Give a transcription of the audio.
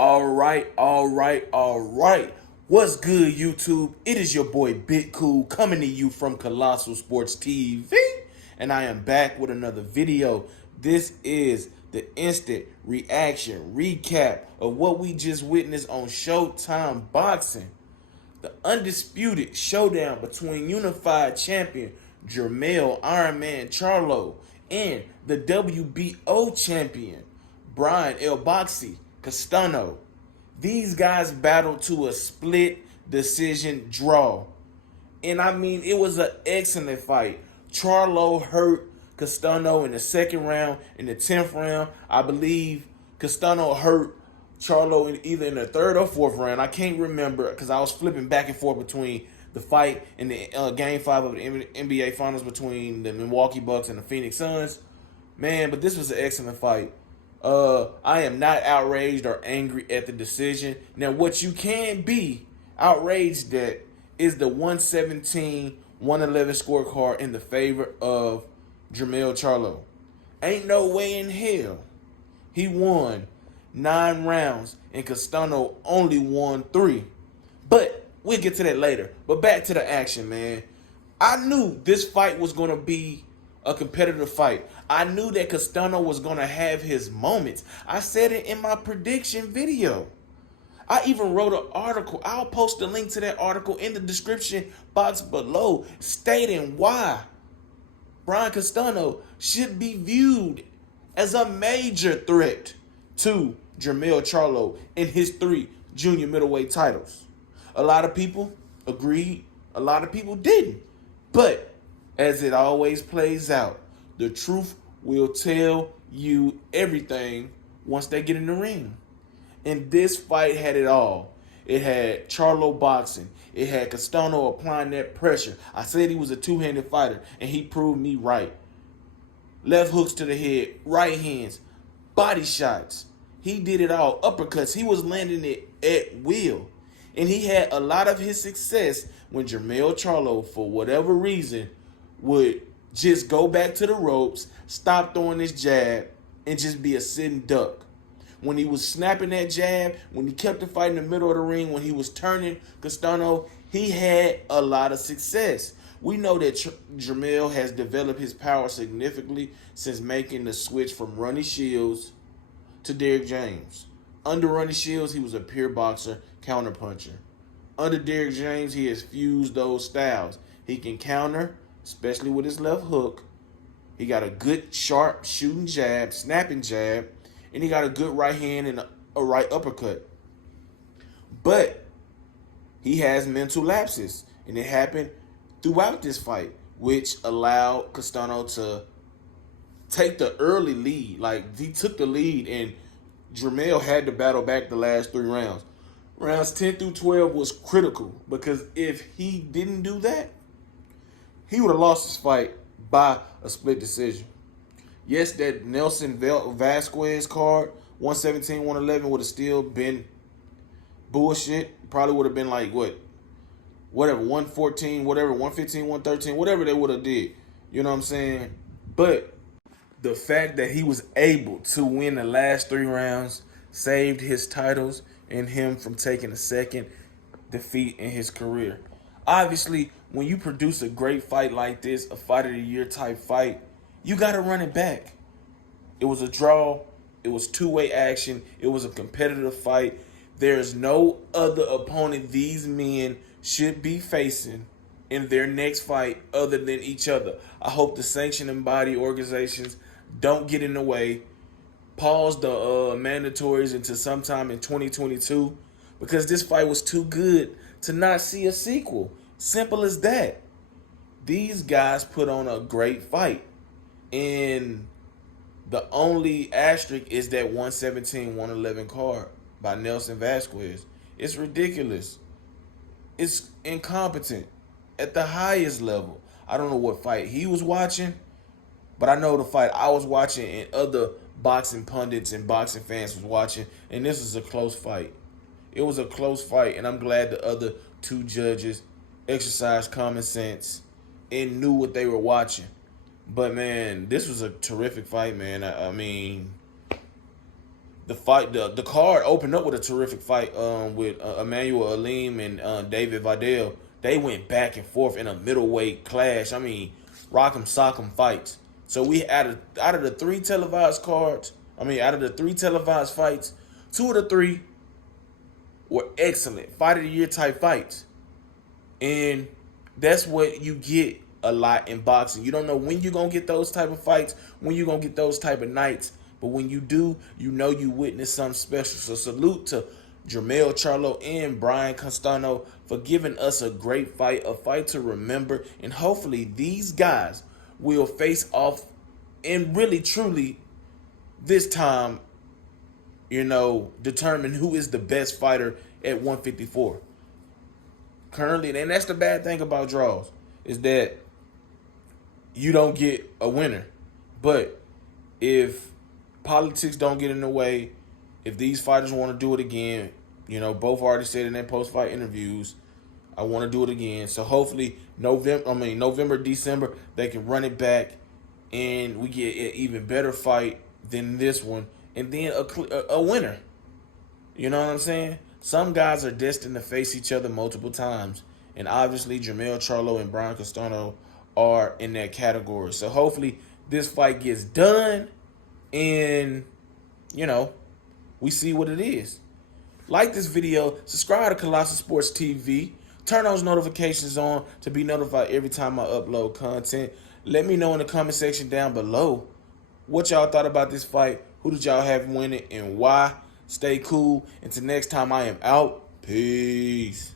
All right. What's good, YouTube? It is your boy Big Cool coming to you from Colossal Sports TV, and I am back with another video. This is the instant reaction recap of what we just witnessed on Showtime Boxing. The Undisputed Showdown between unified champion Jermell Iron Man Charlo and the WBO champion Brian El Boxy Castano. These guys battled to a split decision draw. And I mean, it was an excellent fight. Charlo hurt Castano in the second round. In the 10th round, I believe Castano hurt Charlo either in the third or fourth round. I can't remember because I was flipping back and forth between the fight and the Game 5 of the NBA Finals between the Milwaukee Bucks and the Phoenix Suns. Man, but this was an excellent fight. I am not outraged or angry at the decision. Now, what you can be outraged at is the 117-111 scorecard in the favor of Jermell Charlo. Ain't no way in hell he won 9 rounds and Castano only won 3. But we'll get to that later. But back to the action, man. I knew this fight was going to be a competitive fight. I knew that Castano was going to have his moments. I said it in my prediction video. I even wrote an article. I'll post a link to that article in the description box below stating why Brian Castano should be viewed as a major threat to Jermell Charlo in his 3 junior middleweight titles. A lot of people agreed. A lot of people didn't. But as it always plays out, the truth will tell you everything once they get in the ring. And this fight had it all. It had Charlo boxing. It had Castano applying that pressure. I said he was a two-handed fighter, and he proved me right. Left hooks to the head, right hands, body shots. He did it all. Uppercuts. He was landing it at will. And he had a lot of his success when Jermell Charlo, for whatever reason, would just go back to the ropes, stop throwing his jab, and just be a sitting duck. When he was snapping that jab, when he kept the fight in the middle of the ring, when he was turning Castano, he had a lot of success. We know that Jermell has developed his power significantly since making the switch from Ronnie Shields to Derrick James. Under Ronnie Shields, he was a pure boxer, counterpuncher. Under Derrick James, he has fused those styles. He can counter, especially with his left hook. He got a good, sharp shooting jab, snapping jab, and he got a good right hand and a right uppercut. But he has mental lapses, and it happened throughout this fight, which allowed Castano to take the early lead. Like, he took the lead, and Jermell had to battle back the last 3 rounds. Rounds 10 through 12 was critical because if he didn't do that, he would have lost his fight by a split decision. Yes, that Nelson Vasquez card, 117-111, would have still been bullshit. Probably would have been like, whatever, 114, whatever, 115, 113, whatever they would have did. You know what I'm saying? But the fact that he was able to win the last 3 rounds saved his titles and him from taking a second defeat in his career. Obviously, when you produce a great fight like this, a fight of the year type fight, you got to run it back. It was a draw. It was 2-way action. It was a competitive fight. There's no other opponent these men should be facing in their next fight other than each other. I hope the sanctioning body organizations don't get in the way. Pause the mandatories until sometime in 2022 because this fight was too good to not see a sequel. Simple as that. These guys put on a great fight. And the only asterisk is that 117-111 card by Nelson Vasquez. It's ridiculous. It's incompetent at the highest level. I don't know what fight he was watching, but I know the fight I was watching and other boxing pundits and boxing fans was watching, and this is a close fight. It was a close fight, and I'm glad the other 2 judges exercised common sense and knew what they were watching. But, man, this was a terrific fight, man. I mean, the card opened up with a terrific fight with Emmanuel Alim and David Vidal. They went back and forth in a middleweight clash. I mean, rock'em sock'em fights. So we out of the three televised cards, out of the three televised fights, two of the three were excellent fight of the year type fights. And that's what you get a lot in boxing. You don't know when you're going to get those type of fights, when you're going to get those type of nights. But when you do, you know you witness something special. So salute to Jermell Charlo and Brian Castano for giving us a great fight, a fight to remember. And hopefully these guys will face off and really, truly, this time, determine who is the best fighter at 154. Currently, and that's the bad thing about draws, is that you don't get a winner. But if politics don't get in the way, if these fighters want to do it again, both already said in their post-fight interviews, I want to do it again. So hopefully November, December, they can run it back and we get an even better fight than this one, and then a winner. You know what I'm saying? Some guys are destined to face each other multiple times, and obviously Jermell Charlo and Brian Castano are in that category. So hopefully this fight gets done and, we see what it is. Like this video, subscribe to Colossal Sports TV, turn those notifications on to be notified every time I upload content. Let me know in the comment section down below what y'all thought about this fight. Who did y'all have winning and why? Stay cool. Until next time, I am out. Peace.